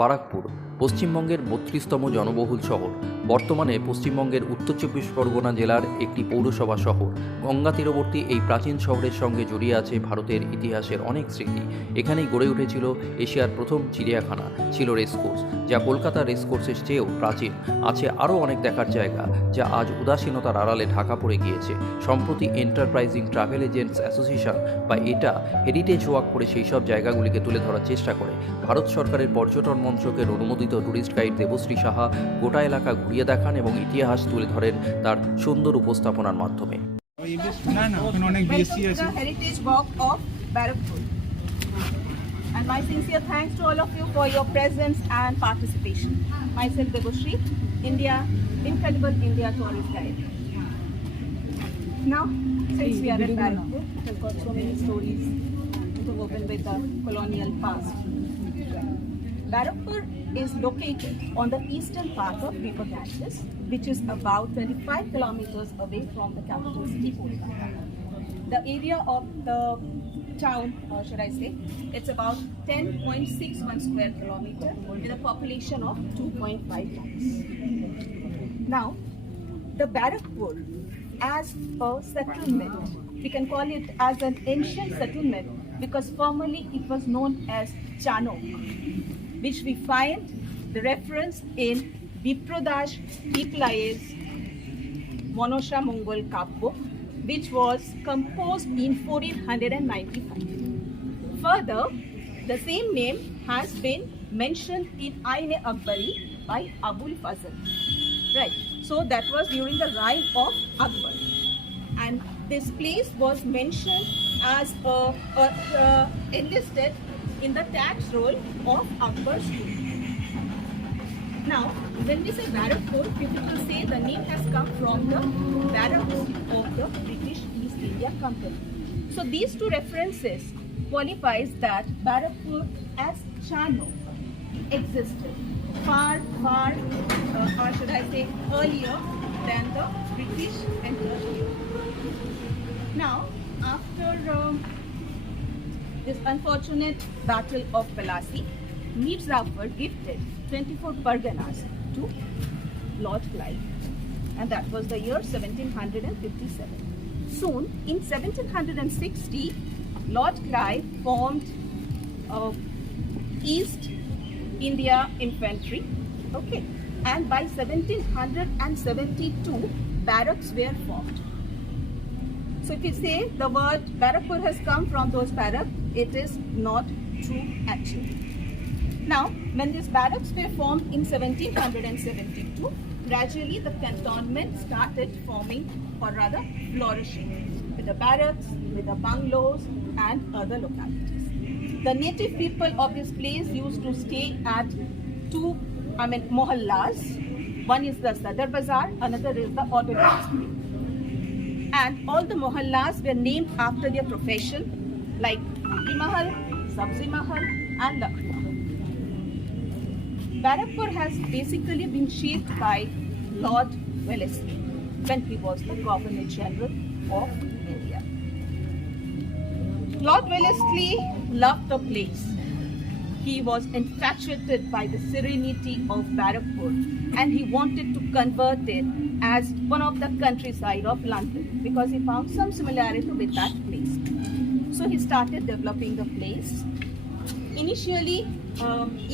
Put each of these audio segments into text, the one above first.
বারাকপুর পশ্চিমবঙ্গের ৩২তম জনবহুল শহর। বর্তমানে পশ্চিমবঙ্গের উত্তর চব্বিশ পরগনা জেলার একটি পৌরসভা শহর। গঙ্গা তীরবর্তী এই প্রাচীন শহরের সঙ্গে জড়িয়ে আছে ভারতের ইতিহাসের অনেক স্মৃতি। এখানেই গড়ে উঠেছিল এশিয়ার প্রথম চিড়িয়াখানা, ছিল রেসকোর্স, যা কলকাতার রেসকোর্সের চেয়েও প্রাচীন। আছে আরও অনেক দেখার জায়গা, যা আজ উদাসীনতার আড়ালে ঢাকা পড়ে গিয়েছে। সম্প্রতি এন্টারপ্রাইজিং ট্রাভেল এজেন্টস অ্যাসোসিয়েশন বা এটা হেরিটেজ ওয়াক করে সেই সব জায়গাগুলিকে তুলে ধরার চেষ্টা করে। ভারত সরকারের পর্যটন মন্ত্রকের অনুমোদিত ট্যুরিস্ট গাইড দেবশ্রী সাহা গোটা এলাকা ঘুরিয়ে দেখান এবং ইতিহাস তুলে ধরেন তার সুন্দর উপস্থাপনার মাধ্যমে। Heritage Walk of Barakpur. And my sincere thanks to all of you for your presence and participation. Myself Debashri, India, Incredible India Tourist Guide. Now, since we are at Barakpur, it has got so many stories interwoven with the colonial past. Barakpur is located on the eastern part of River Ganges, which is about 25 kilometers away from the capital city, Kolkata. The area of the town, or should I say, it's about 10.61 square kilometer with a population of 2.5 lakhs. Now, the Barakpur as a settlement, we can call it as an ancient settlement because formerly it was known as Chano, which we find the reference in Viprodash Tiplaye's Monosha Mongol Kappo, which was composed in 1495. Further, the same name has been mentioned in Aine Akbari by Abul Fazl. Right, so that was during the reign of Akbar. And this place was mentioned as enlisted in the tax roll of Akbar's rule. Now, when we say Barakpur, people will say the name has come from the barracks of the British East India Company. So these two references qualifies that Barakpur as Chano existed far, or should I say earlier than the British entered here. Now, after this unfortunate battle of Palasi, Mir Zafar gifted 24 Parganas to Lord Clive, and that was the year 1757. Soon, in 1760, Lord Clive formed East India Infantry, okay, and by 1772, barracks were formed. So if you say the word Barakpur has come from those barracks, it is not true actually. Now, when these barracks were formed in 1772, gradually the cantonment started forming, or rather flourishing, with the barracks, with the bungalows and other localities. The native people of this place used to stay at two mohallas. One is the Sadar Bazaar, another is the Auto Bazaar. And all the mohallas were named after their profession, like Puri Mahal, Sabzi Mahal and Lakh Mahal. Barakpur has basically been shaped by Lord Wellesley when he was the Governor General of India. Lord Wellesley loved the place. He was infatuated by the serenity of Barakpur and he wanted to convert it as one of the countryside of London because he found some similarity with that place. So he started developing the place. Initially,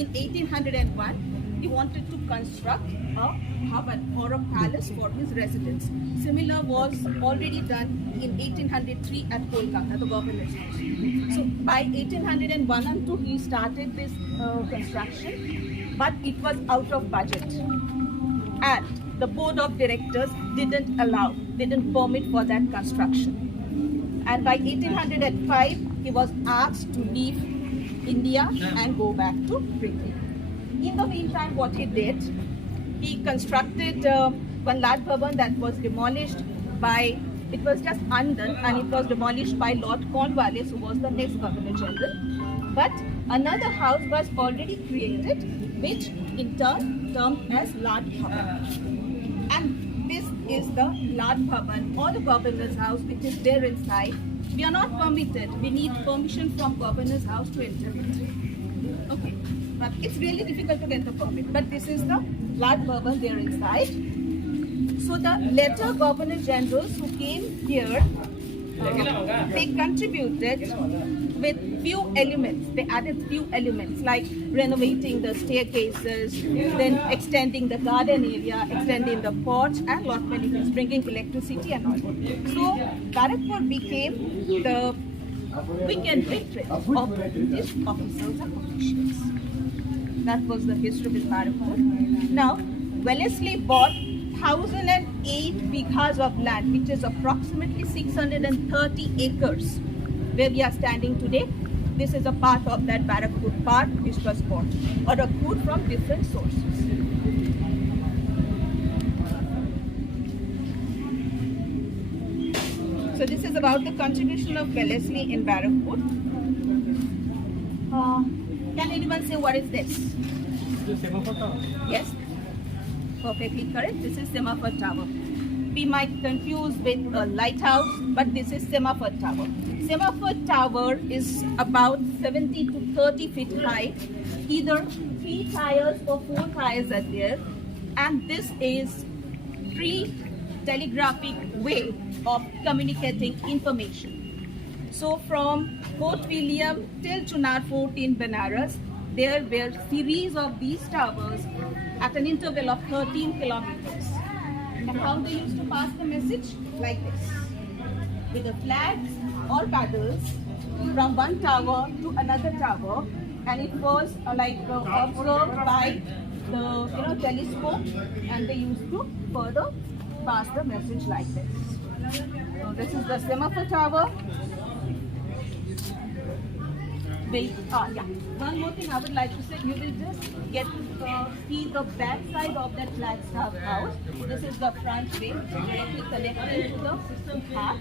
in 1801, he wanted to construct a bhavan or a palace for his residence. Similar was already done in 1803 at Kolkata, the governor's house. So by 1801 and 2, he started this construction, but it was out of budget. And the board of directors didn't permit for that construction. And by 1805, he was asked to leave India and go back to Britain. In the meantime, what he did, he constructed one large bhavan that was demolished by, it was just undone and it was demolished by Lord Cornwallis, who was the next Governor General. But another house was already created, which in turn termed as Lard Bhavan. And this is the Lard Bhavan or the Governor's house, which is there inside. We are not permitted. We need permission from Governor's house to enter it. Okay. but it's really difficult to get the permit. But this is the large bubble there inside. So the later governor generals who came here, they contributed with few elements. They added few elements like renovating the staircases, then extending the garden area, extending the porch, and lot many things, bringing electricity and all. So Barakpur became the weekend retreat of British officers and officials. That was the history with Barakpur. Now, Wellesley bought 1,008 bighas of land, which is approximately 630 acres, where we are standing today. This is a part of that Barakpur park which was bought or accrued from different sources. So this is about the contribution of Wellesley in Barakpur. Can anyone say what is this? Yes, perfectly correct. This is semaphore tower. We might confuse with a lighthouse, but this is semaphore tower. Semaphore tower is about 70 to 30 feet high. Either 3 tires or 4 tires are there, and this is pre-telegraphic way of communicating information. So from Fort William till Chunar Fort in Benares, there were series of these towers at an interval of 13 kilometers. And how they used to pass the message? Like this, with the flags or paddles from one tower to another tower, and it was observed by the telescope, and they used to further pass the message like this. So this is the semaphore tower. One more thing I would like to say, you will just get to see the back side of that Flagstaff house. This is the front wing, directly connected to the path.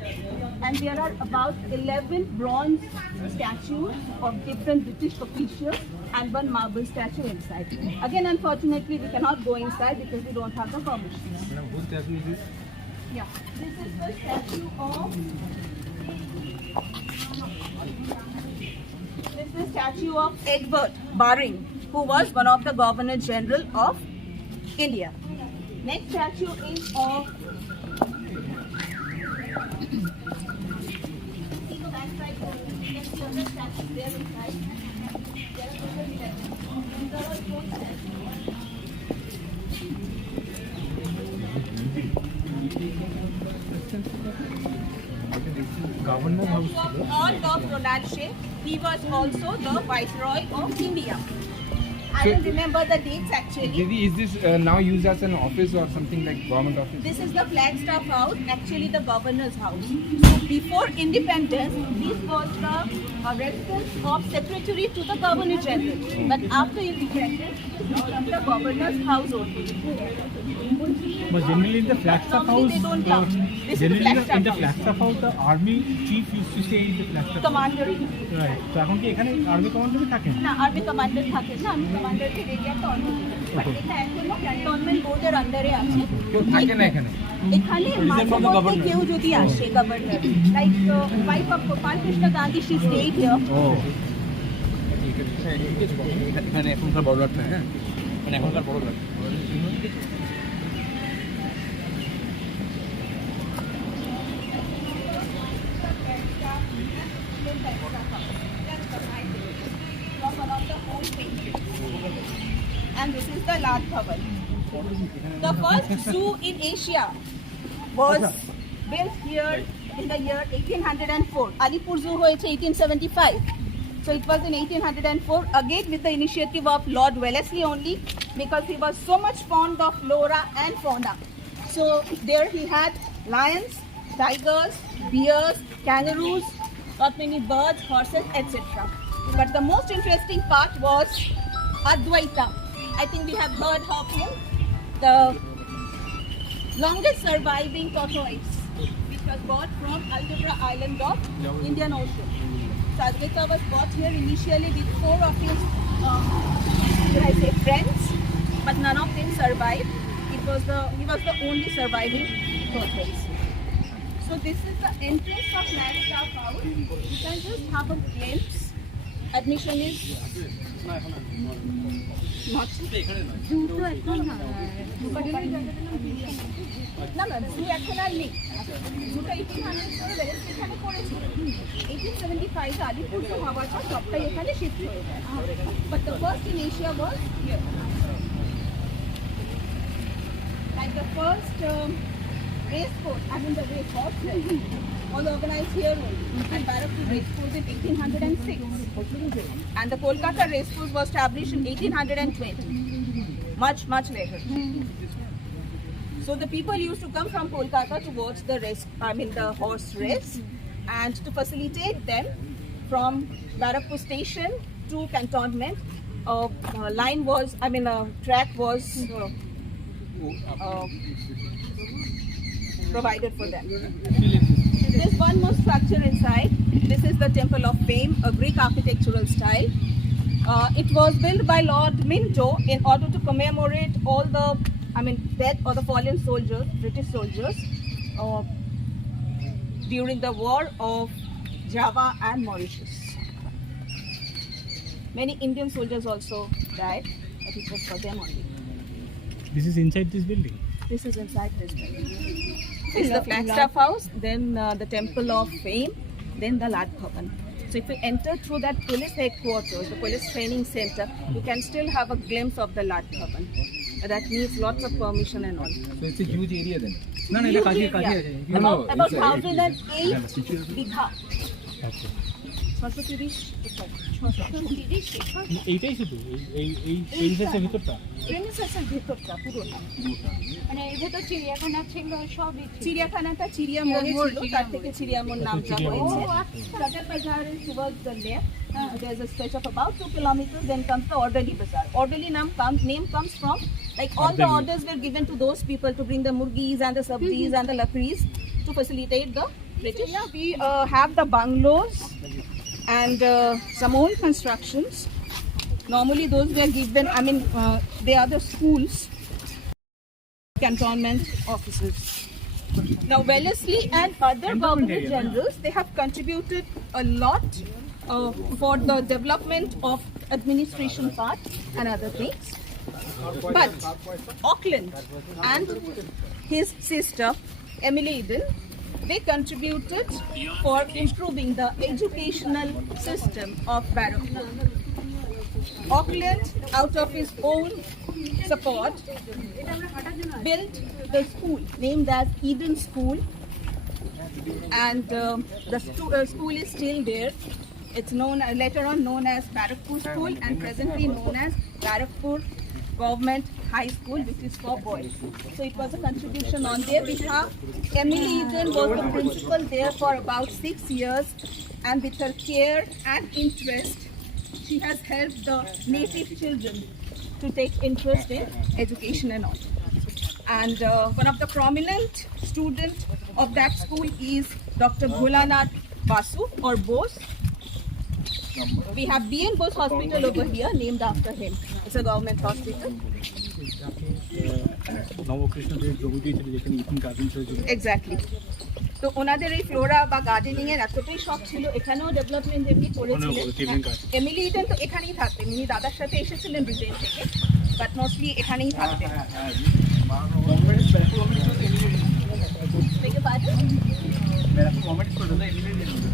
And there are about 11 bronze statues of different British officials and one marble statue inside. Again, unfortunately, we cannot go inside because we don't have the permission. Yeah, this is the statue of... This is the statue of Edward Baring, who was one of the Governor General of India. Next statue is of Governor House. Lord Ronald Shea. He was also the Viceroy of India. I don't remember the dates actually. Didi, is this now used as an office or something like government office? This is the Flagstaff House, actually the governor's house. So before independence, this was the residence of secretary to the governor general. But after independence, this becomes the governor's house only. But generally in the Flagstaff House, They don't come. This is the Flagstaff in the House. Flagstaff House, the army chief used to stay in the Flagstaff House. Commander. Right. So এখন কি এখানে army commander থাকেন? না, army commander থাকে না, আমি কমান্ডারকে এরিয়াতে অন্য বাট এটা এখনো ক্যান্টনমেন্ট বোর্ডের আন্ডারে আছে। কেউ থাকে না এখানে? এখানে মাঝে মধ্যে কেউ যদি আসে governor, like wife of Gopal Krishna Gandhi, she stayed here. ও ঠিক আছে, এখানে এখনকার বড় লাটটা, হ্যাঁ মানে এখনকার বড় লাট। And this is the Lal Bhavan. The first zoo in Asia was built here in the year 1804. Alipur Zoo hoyeche 1875. So it was in 1804, again with the initiative of Lord Wellesley only, because he was so much fond of flora and fauna. So there he had lions, tigers, bears, kangaroos, not many birds, horses, etc. But the most interesting part was Advaita. I think we have heard of him, the longest surviving tortoise, which was bought from Aldabra Island of Indian Ocean. So Advaita was bought here initially with 4 of his, friends, but none of them survived. He was the only surviving tortoise. So this is the entrance of Flagstaff House. You can just have a glimpse Admission is not. না না জু এখন আর নেই জুটা 1800 করে রেজিস্ট্রেশনে করেছে 1875 আলিপুর জু হওয়ার পর সবটাই এখানে শিফট হয়ে যায় but the first in Asia was here like the first race course, I mean the race horse racing was organized here only and Barakpur race course in 1806 and the Kolkata race course was established in 1820 much later. So the people used to come from Kolkata to watch the race, I mean the horse race, and to facilitate them from Barakpur station to cantonment. Line was, I mean, track was provided for them. There's one more structure inside. This is the Temple of Fame, a Greek architectural style. It was built by Lord Minto in order to commemorate all the death or the fallen soldiers, British soldiers, during the war of Java and Mauritius. Many Indian soldiers also died, but it was for them only. This is inside this building. This is inside this building. This is the Flagstaff House, then the Temple of Fame, then the Lar Area. So if you enter through that police headquarters, the police training center, you can still have a glimpse of the Lar Area. That needs lots of permission and all. So it's a huge area then. No, no, Huge kachi area. About 1008 bigha. Okay. 630 এইটাই শুধু এই প্রিন্সেসের ভিতরটা প্রেমিসেসের ভেতরটা পুরোটা মানে এর ভেতর চিড়িয়াখানা ছিল সবই ছিল। চিড়িয়াখানাটা চিড়িয়ামোড়ে ছিল তার থেকে চিড়িয়ামোড় নামটা হয়েছে Sadar Bazaar is towards the left. There's a stretch of about 2 kilometers. Then comes the Orderly Bazaar. Orderly name comes from like all the orders were given to those people to bring the murgis and the sabjis and the lakris to facilitate the British. We have the bungalows and some old constructions. Normally those were given, they are the schools, cantonment offices. Now Wellesley and other government generals, they have contributed a lot for the development of administration part and other things. But Auckland and his sister Emily Eden, they contributed for improving the educational system of Barakpur. Auckland, out of his own support, built the school named as Eden School, and the school is still there. It's known later on known as Barakpur School and presently known as Barakpur Government High School, which is for boys. So it was a contribution on their behalf. Emily Eden was the principal there for about 6 years, and with her care and interest, she has helped the native children to take interest in education and all. And one of the prominent students of that school is Dr. Bholanath Basu or Bose. We have B.N. Bose Hospital over here, named after him. It's a government hospital. Exactly. তো ওনাদের এই Flora বা gardening এর এতটাই শখ ছিল, এখানেও development যেমনি করেছিলেন। এমিলি ইডেন তো এখানেই থাকতেন, উনি দাদার সাথে এসেছিলেন ব্রিটেন থেকে, বাট মোস্টলি এখানেই থাকতেন।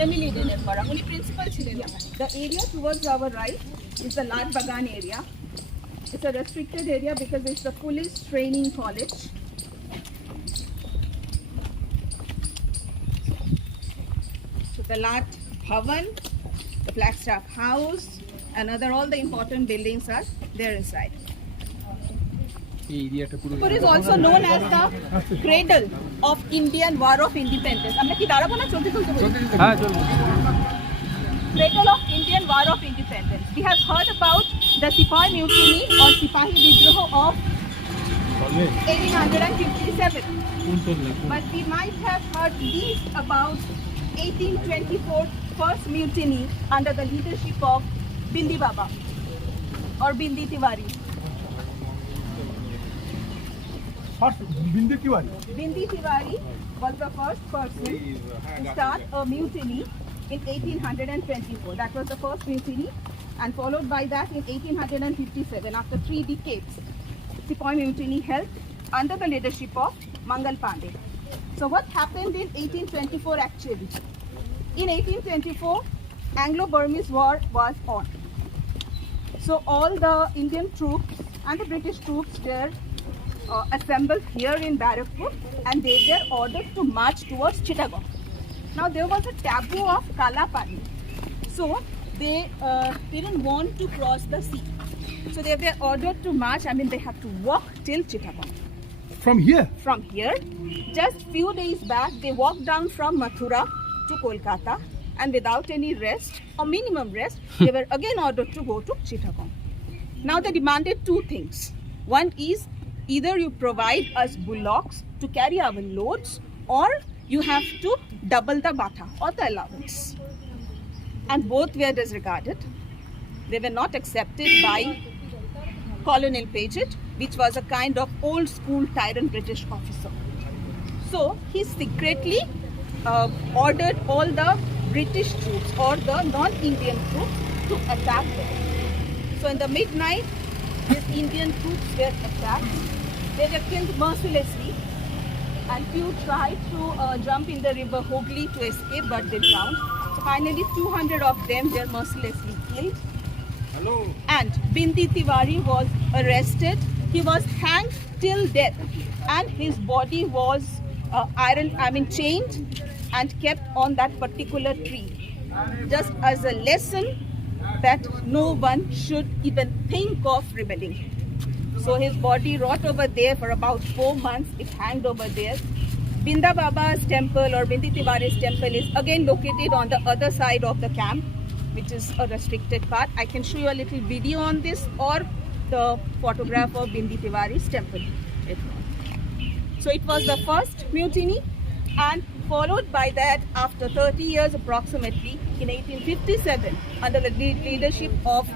Emily Eden করা, উনি প্রিন্সিপাল ছিলেন। The area towards our right is the Lar Bagan area. It's a restricted area because it's the police training college. So the Lar Bhavan, the Flagstaff House, and all the important buildings are there inside. Barakpur is also known as the cradle of Indian War of Independence. আমরা কি দাঁড়াবো না চলতে চলতে বলি? হ্যাঁ চলুন। Cradle of Indian War of Independence. We have heard about the Sipahi Mutiny or Sipahi Vidroh of 1857. But we might have heard least about 1824 first mutiny under the leadership of Bindi Baba or Bindi Tiwari. Bindi Tiwari was the first person to start a mutiny in 1824. That was the first mutiny And followed by that in 1857, after 3 decades, Sepoy Mutiny held under the leadership of Mangal Pandey. So what happened in 1824 actually? In 1824, Anglo-Burmese War was on. So all the Indian troops and the British troops were assembled here in Barakpur, and they were ordered to march towards Chittagong. Now there was a taboo of Kala Pani, so they didn't want to cross the sea. So they were ordered to march. I mean, they had to walk till Chittagong. From here? From here, just few days back, they walked down from Mathura to Kolkata, and without any rest or minimum rest, they were again ordered to go to Chittagong. Now they demanded 2 things. One is either you provide us bullocks to carry our loads, or you have to double the bata or the allowance. And both were disregarded. They were not accepted by Colonel Paget, which was a kind of old school tyrant British officer. So he secretly ordered all the British troops or the non-Indian troops to attack them. So in the midnight, these Indian troops were attacked. They were killed mercilessly, and few tried to jump in the river Hooghly to escape, but they drowned. So finally 200 of them were mercilessly killed. And Bindi Tiwari was arrested. He was hanged till death, and his body was chained and kept on that particular tree, just as a lesson that no one should even think of rebelling. So his body rot over there for about 4 months. It hanged over there. Binda Baba's temple or Bindi Tiwari's temple is again located on the other side of the camp, which is a restricted part. I can show you a little video on this, or the photograph of Bindi Tiwari's temple. So it was the first mutiny, and followed by that, after 30 years approximately, in 1857, under the leadership of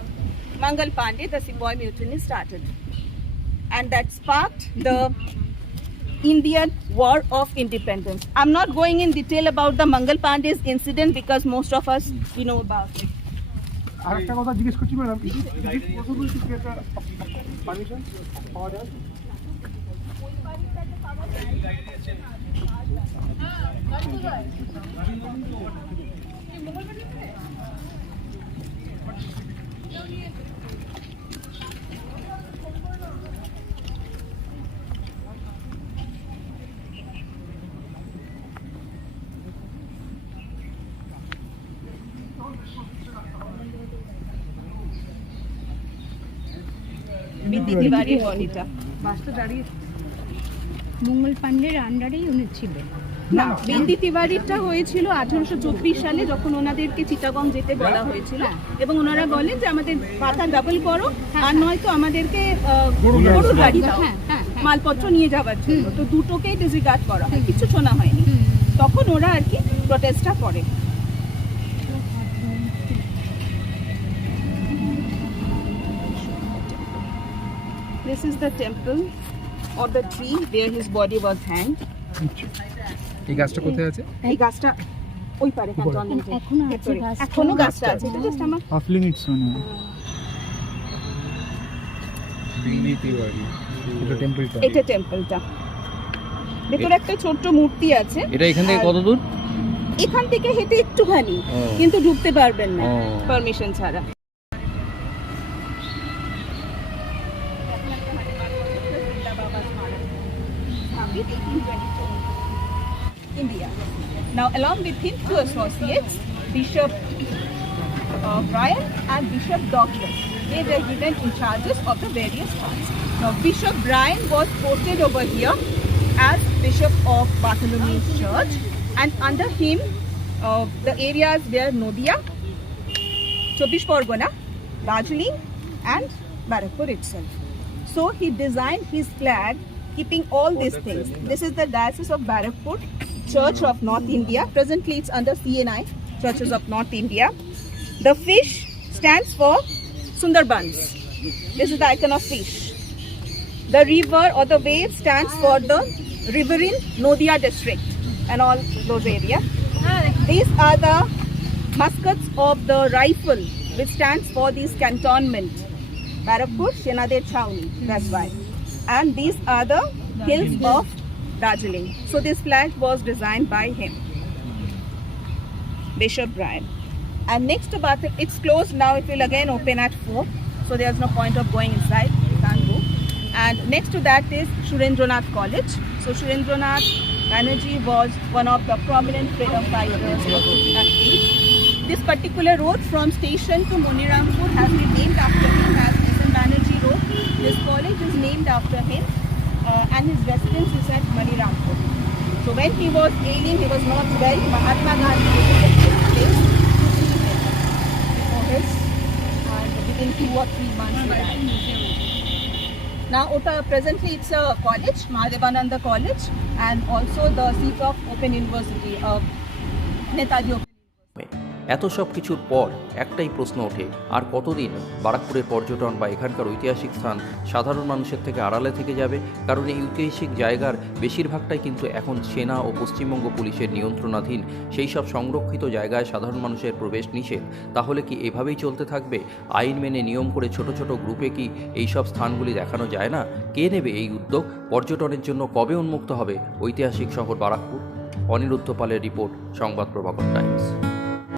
Mangal Pandey, the Sepoy Mutiny started. And that sparked the Indian War of Independence. I'm not going in detail about the Mangal Pandey's incident because most of us know about it. আরেকটা কথা জিজ্ঞেস করছি madam, is it possible to get a permission for that? Bindi Tiwari Bonita. মঙ্গল পান্ডের আন্ডারে unit ছিল না, বিন্দি তিওয়ারিটা হয়েছিল 1834 সালে, যখন ওনাদেরকে চিটাগং যেতে বলা হয়েছিল, এবং ওনারা বলেন যে আমাদের পাতা ডাবল করো, আর নয়তো আমাদেরকে গরুর গাড়ি দাও মালপত্র নিয়ে যাওয়ার জন্য। তো দুটোকেই ডিসরিগার্ড করা হয়, কিছু শোনা হয়নি। তখন ওরা আর কি প্রটেস্টটা করে। This is the temple or the tree where his body was hanged. এই গাছটা কোথায় আছে? এই গাছটা ওই পারে ক্যান্টনমেন্টে এখনো গাছটা আছে। এটা জাস্ট আমার অফ লিমিটস মানে বিন্দি তিওয়ারি, এটা টেম্পলটা। এটা টেম্পলটা, ভেতরে একটা ছোট্ট মূর্তি আছে। এটা এখান থেকে কত দূর? এখান থেকে হেঁটে একটুখানি, কিন্তু ঢুকতে পারবেন না পারমিশন ছাড়া। India. Now, along with him, 2 associates, Bishop Brian and Bishop Douglas. They were given in charges of the various parts. Now, Bishop Brian was posted over here as Bishop of Bartholomew's Church, and under him, the areas were Nodia, Chobish Pargona, Darjeeling, and Barakpur itself. So, he designed his flag keeping all these things. This is the Diocese of Barakpur, Church of North India. Presently it's under CNI, Churches of North India. The fish stands for Sundarbans. This is the icon of fish. The river or the wave stands for the riverine Nodia district and all those areas. These are the muskets of the rifle which stands for this cantonment. Barakpur, Shenader Chhauni, that's why. And these are the hills of Darjeeling. So this flag was designed by him, Bishop Brian. And next to Bath, it's closed now. It will again open at 4. So there's no point of going inside. You can't go. And next to that is Surendranath College. So Surendranath Banerjee was one of the prominent freedom fighters of that age. This particular road from station to Monirampur has been named after him as S.N. Banerjee Road. This college is named after him and his residence is at Monirampur. So when he was ailing, he was not well, Mahatma Gandhi visited this place to see him before his, and within 2 or 3 months he died. Now, presently it's a college, Mahadevananda College, and also the seat of Open University of Netaji Open University. এত সব কিছুর পর একটাই প্রশ্ন ওঠে, আর কতদিন বারাকপুরের পর্যটন বা এখানকার ঐতিহাসিক স্থান সাধারণ মানুষের থেকে আড়ালে থেকে যাবে? কারণ এই ঐতিহাসিক জায়গার বেশিরভাগটাই কিন্তু এখন সেনা ও পশ্চিমবঙ্গ পুলিশের নিয়ন্ত্রণাধীন। সেই সব সংরক্ষিত জায়গায় সাধারণ মানুষের প্রবেশ নিষেধ। তাহলে কি এভাবেই চলতে থাকবে? আইন মেনে নিয়ম করে ছোট ছোট গ্রুপে কি এই সব স্থানগুলি দেখানো যায় না? কে নেবে এই উদ্যোগ? পর্যটনের জন্য কবে উন্মুক্ত হবে ঐতিহাসিক শহর বারাকপুর? অনিরুদ্ধ পালের রিপোর্ট, সংবাদ প্রভাকর টাইমস।